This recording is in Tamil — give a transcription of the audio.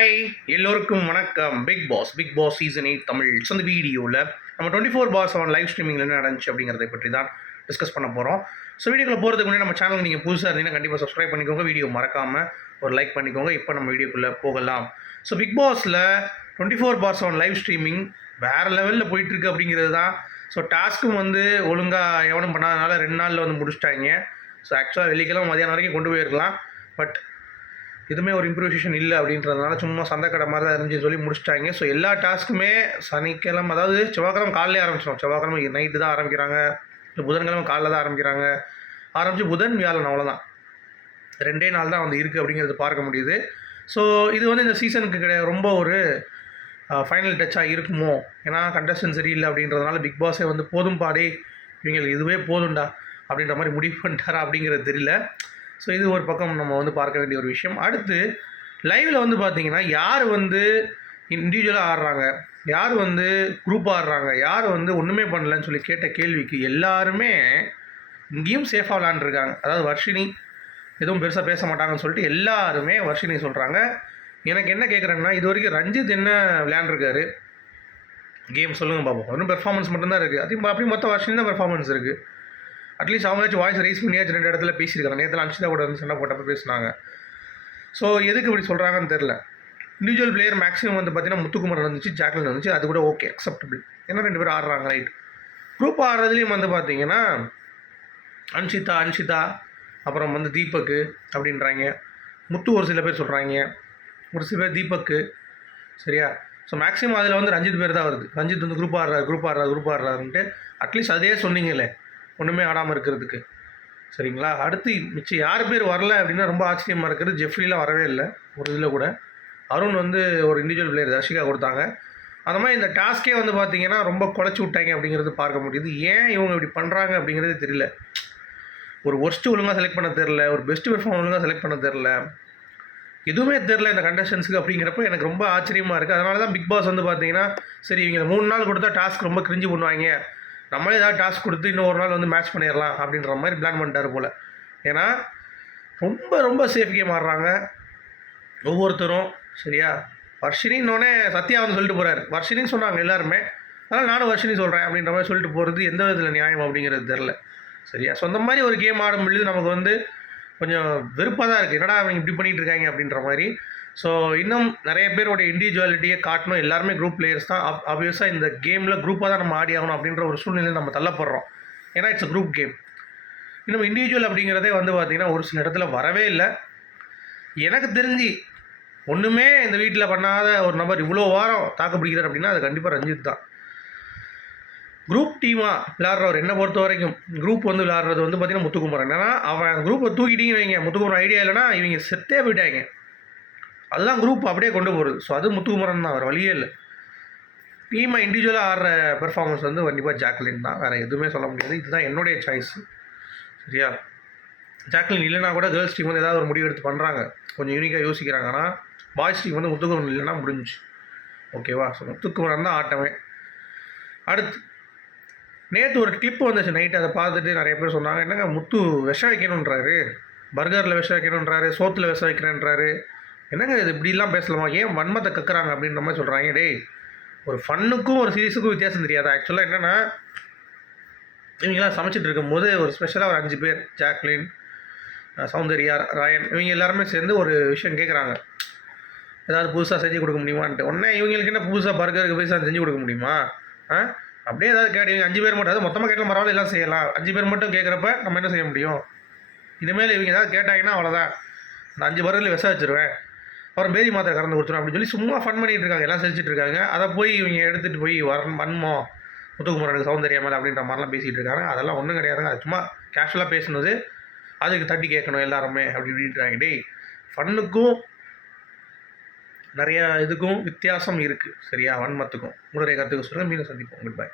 ஹாய் எல்லோருக்கும் வணக்கம். Bigg Boss Bigg Boss season eight Tamil so வீடியோவில் நம்ம twenty four pass on live ஸ்ட்ரீமிங்கில் என்ன நடந்துச்சு அப்படிங்கிறத பற்றி தான் டிஸ்கஸ் பண்ண போகிறோம் ஸோ வீடியோக்குள்ள போகிறதுக்கு முன்னாடி நம்ம சேனல் நீங்கள் புதுசாக இருந்தீங்கன்னா கண்டிப்பாக சப்ஸ்கிரைப் பண்ணிக்கோங்க. வீடியோ மறக்காமல் ஒரு லைக் பண்ணிக்கோங்க. இப்போ நம்ம வீடியோக்குள்ளே போகலாம். ஸோ பிக் பாஸில் twenty four pass on live streaming வேறு லெவலில் போயிட்டுருக்கு அப்படிங்கிறது தான். ஸோ டாஸ்க்கும் வந்து ஒழுங்காக எவனும் பண்ணாதனால ரெண்டு நாளில் வந்து முடிச்சிட்டாங்க. ஸோ ஆக்சுவலாக வெள்ளிக்கிழமை மதியானம் வரைக்கும் கொண்டு போயிருக்கலாம். பட் எதுவுமே ஒரு இம்ப்ரூவைசேஷன் இல்லை அப்படின்றதுனால சும்மா சந்தைக்கடை மாதிரி தான் இருந்துச்சு சொல்லி முடிச்சிட்டாங்க. ஸோ எல்லா டாஸ்க்குமே சனிக்கிழமை அதாவது செவ்வாய்க்கிழமை காலையிலே ஆரம்பிச்சிடும் செவ்வாய்க்கிழமை நைட்டு தான் ஆரம்பிக்கிறாங்க. இல்லை புதன்கிழமை காலைல தான் ஆரம்பிக்கிறாங்க. ஆரம்பித்து புதன் வியாழன் அவ்வளோதான் ரெண்டே நாள் தான் வந்து இருக்குது அப்படிங்கிறது பார்க்க முடியுது. ஸோ இது வந்து இந்த சீசனுக்கு கிடையாது ரொம்ப ஒரு ஃபைனல் டச்சாக இருக்குமோ? ஏன்னா கண்டஸ்டன் சரியில்லை அப்படின்றதுனால பிக் பாஸே வந்து போதும் பாடே இவங்களுக்கு இதுவே போதும்டா அப்படின்ற மாதிரி முடிவு பண்ணிட்டாரா அப்படிங்கிறது தெரியல. ஸோ இது ஒரு பக்கம் நம்ம வந்து பார்க்க வேண்டிய ஒரு விஷயம். அடுத்து லைவில் வந்து பார்த்தீங்கன்னா யார் வந்து இண்டிவிஜுவலாக ஆடுறாங்க? யார் வந்து குரூப்பாக ஆடுறாங்க? யார் வந்து ஒன்றுமே பண்ணலன்னு சொல்லி கேட்ட கேள்விக்கு எல்லாருமே இங்கேயும் சேஃபாக விளாண்டுருக்காங்க அதாவது வர்ஷினி எதுவும் பெருசாக பேச மாட்டாங்கன்னு சொல்லிட்டு எல்லாருமே வர்ஷினி சொல்கிறாங்க எனக்கு என்ன கேட்குறாங்கன்னா இது வரைக்கும் ரஞ்சித் என்ன விளையாண்டுருக்காரு? கேம் சொல்லுங்கள் பார்ப்போம் இன்னும் பெர்ஃபார்மன்ஸ் மட்டும்தான் இருக்குது அதே அப்படி மொத்த வர்ஷினி தான் பெர்ஃபார்மன்ஸ் இருக்குது அட்லீஸ்ட் அவங்களாச்சும் வாய்ஸ் ரைஸ் பண்ணியாச்சும் ரெண்டு இடத்துல பேசியிருக்காங்க. நேரத்தில் அன்ஷிதா கூட வந்து சண்டை போட்டப்போ பேசினாங்க. ஸோ எதுக்கு இப்படி சொல்கிறாங்கன்னு தெரில இண்டிவிஜுவல் பிளேயர் மேக்ஸிமம் வந்து பார்த்தீங்கன்னா முத்துக்குமார் இருந்துச்சு ஜாக்லின் இருந்துச்சு அது கூட ஓகே அக்செப்டபிள் ஏன்னா ரெண்டு பேரும் ஆடுறாங்க ரைட் குரூப் ஆடுறதுலேயும் வந்து பார்த்தீங்கன்னா அன்ஷிதா அன்ஷிதா அப்புறம் வந்து தீபக்கு அப்படின்றாங்க. முத்து ஒரு சில பேர் சொல்கிறாங்க ஒரு சில பேர் தீபக்கு சரியா? ஸோ மேக்ஸிமம் அதில் வந்து ரஞ்சித் பேர் தான் வருது. ரஞ்சித் வந்து குரூப் ஆடுறாரு குரூப் ஆடுறாரு குரூப் ஆடுறாருன்ட்டு அட்லீஸ்ட் அதே சொன்னீங்களே. ஒன்றுமே ஆடாமல் இருக்கிறதுக்கு. சரிங்களா? அடுத்து மிச்சம் யார் பேர் வரல அப்படின்னா ரொம்ப ஆச்சரியமாக இருக்கிறது ஜெஃப்ரிலாம் வரவே இல்லை. ஒரு இதில் கூட. அருண் வந்து ஒரு இண்டிவிஜுவல் பிளேயர் தர்ஷிகா கொடுத்தாங்க. அந்த மாதிரி இந்த டாஸ்க்கே வந்து பார்த்தீங்கன்னா ரொம்ப குழச்சி விட்டாங்க அப்படிங்கிறது பார்க்க முடியுது. ஏன் இவங்க இப்படி பண்ணுறாங்க அப்படிங்கிறதே தெரியல. ஒரு ஒர்ஸ்ட்டு ஒழுங்காக செலக்ட் பண்ண தெரில ஒரு பெஸ்ட் பெர்ஃபார்ம் ஒழுங்காக செலக்ட் பண்ண தெரில எதுவுமே தெரில இந்த கண்டஸ்டன்ஸுக்கு அப்படிங்கிறப்ப எனக்கு ரொம்ப ஆச்சரியமாக இருக்குது அதனால தான் பிக் பாஸ் வந்து பார்த்தீங்கன்னா சரி இவங்க மூணு நாள் கொடுத்தா டாஸ்க் ரொம்ப கிரிஞ்சு பண்ணுவாங்க. நம்மளே ஏதாவது டாஸ்க் கொடுத்து இன்னும் ஒரு நாள் வந்து மேட்ச் பண்ணிடலாம் அப்படின்ற மாதிரி பிளான் பண்ணிட்டாரு போல். ஏன்னா ரொம்ப ரொம்ப சேஃப் கேம் ஆடுறாங்க. ஒவ்வொருத்தரும் சரியா? வர்ஷினின்னொடனே சத்யா வந்து சொல்லிட்டு போகிறார் வர்ஷினின்னு சொன்னாங்க எல்லாருமே. அதனால் நானும் வர்ஷினி சொல்கிறேன் அப்படின்ற மாதிரி சொல்லிட்டு போகிறது எந்த விதத்தில் நியாயம் அப்படிங்கிறது தெரில சரியா? ஸோ அந்த மாதிரி ஒரு கேம் ஆடும் பொழுது நமக்கு வந்து கொஞ்சம் வெறுப்பாக தான் இருக்குது என்னடா அவங்க இப்படி பண்ணிகிட்டு இருக்காங்க அப்படின்ற மாதிரி. ஸோ இன்னும் நிறைய பேரோட இண்டிவிஜுவாலிட்டியை காட்டணும். எல்லாருமே குரூப் பிளேயர்ஸ் தான். ஆப்வியஸாக இந்த கேமில் குரூப்பாக தான் நம்ம ஆடி ஆகணும் அப்படின்ற ஒரு சூழ்நிலையில் நம்ம தள்ளப்படுறோம். ஏன்னா இட்ஸ் குரூப் கேம் இன்னும் இண்டிவிஜுவல் அப்படிங்கிறதே வந்து பார்த்திங்கன்னா ஒரு சில இடத்துல வரவே இல்லை. எனக்கு தெரிஞ்சு ஒன்றுமே இந்த வீட்டில் பண்ணாத ஒரு நபர் இவ்வளோ வாரம் தாக்கு பிடிக்கிறார் அப்படின்னா அது கண்டிப்பாக ரஞ்சித் தான். குரூப் டீமாக விளாட்றவர் என்னை பொறுத்த வரைக்கும். குரூப் வந்து விளாட்றது வந்து பார்த்திங்கன்னா முத்துக்குமரன். ஏன்னா அவன் குரூப்பை தூக்கிட்டீங்க வைங்க. முத்துக்குமரன் ஐடியா இல்லைன்னா இவங்க செத்தே போயிட்டாங்க. அதுதான் குரூப் அப்படியே கொண்டு போகிறது ஸோ அது முத்துக்குமரன் தான். அவர் வழியே இல்லை. டீமை இண்டிவிஜுவலாக ஆடுற பெர்ஃபார்மன்ஸ் வந்து கண்டிப்பாக ஜாக்லின் தான். வேறு எதுவுமே சொல்ல முடியாது. இதுதான் என்னுடைய சாய்ஸ் சரியா? ஜாக்லின் இல்லைனா கூட கேர்ள்ஸ் டீம் வந்து ஏதாவது ஒரு முடிவு எடுத்து பண்ணுறாங்க கொஞ்சம் யூனிக்காக யோசிக்கிறாங்க. ஆனால் பாய்ஸ் டீம் வந்து முத்துக்குமரன் இல்லைன்னா முடிஞ்சு ஓகேவா ஸோ முத்துக்குமரன் தான் ஆட்டமே. அடுத்து நேற்று ஒரு கிளிப் வந்துச்சு நைட்டு அதை பார்த்துட்டு நிறைய பேர் சொன்னாங்க என்னங்க முத்து விஷம் வைக்கணுன்றாரு பர்கரில் விஷம் வைக்கணுன்றாரு சோத்தில் விஷம் வைக்கிறேன்றாரு? என்னங்க இது இப்படிலாம் பேசலாமா? ஏன் வன்மத்தை கக்குறாங்க? அப்படின்ற மாதிரி சொல்கிறாங்க டேய் ஒரு ஃபன்னுக்கும் ஒரு சீரியஸுக்கும் வித்தியாசம் தெரியாது? ஆக்சுவலாக என்னென்னா இவங்கெல்லாம் சமைச்சிட்டு இருக்கும்போது ஒரு ஸ்பெஷலாக ஒரு அஞ்சு பேர் ஜாக்லின் சௌந்தர்யா ராயன் இவங்க எல்லாருமே சேர்ந்து ஒரு விஷயம் கேட்குறாங்க ஏதாவது புதுசாக செஞ்சு கொடுக்க முடியுமான்ட்டு. உடனே இவங்களுக்கு என்ன புதுசாக பர்கருக்கு போய் செஞ்சு கொடுக்க முடியுமா? ஆ அப்படியே ஏதாவது கேட்டு அஞ்சு பேர் மட்டும் அதாவது மொத்தமாக கேட்டால் பரவாயில்ல எல்லாம் செய்யலாம். அஞ்சு பேர் மட்டும் கேட்குறப்ப நம்ம என்ன செய்ய முடியும்? இனிமேல் இவங்க ஏதாவது கேட்டாங்கன்னா அவ்வளோதான் நான் அஞ்சு பேரில் விஷம் வச்சுருவேன். அப்புறம் பேதி மாத்திரை கறந்து கொடுத்துரும் அப்படின்னு சொல்லி சும்மா ஃபன் பண்ணிகிட்டு இருக்காங்க எல்லாம் செஞ்சுட்டு இருக்காங்க. அதை போய் இவங்க எடுத்துகிட்டு போய் வர வன்மோ முத்துக்குமரனுக்கு சௌந்தர்யா மேலே அப்படின்ற மாதிரிலாம் பேசிகிட்டு இருக்காங்க. அதெல்லாம் ஒன்றும் கிடையாதுங்க அது சும்மா கேஷுவலாக பேசுனது. அதுக்கு தட்டி கேட்கணும் எல்லாருமே அப்படி இப்படின்றாங்க. டேய் ஃபன்னுக்கும் நிறையா இதுக்கும் வித்தியாசம் இருக்குது சரியா? வன்மத்துக்கும். உங்களுடைய கருத்துக்கு சொல்லுங்கள் மீண்டும் சந்திப்போம். Good bye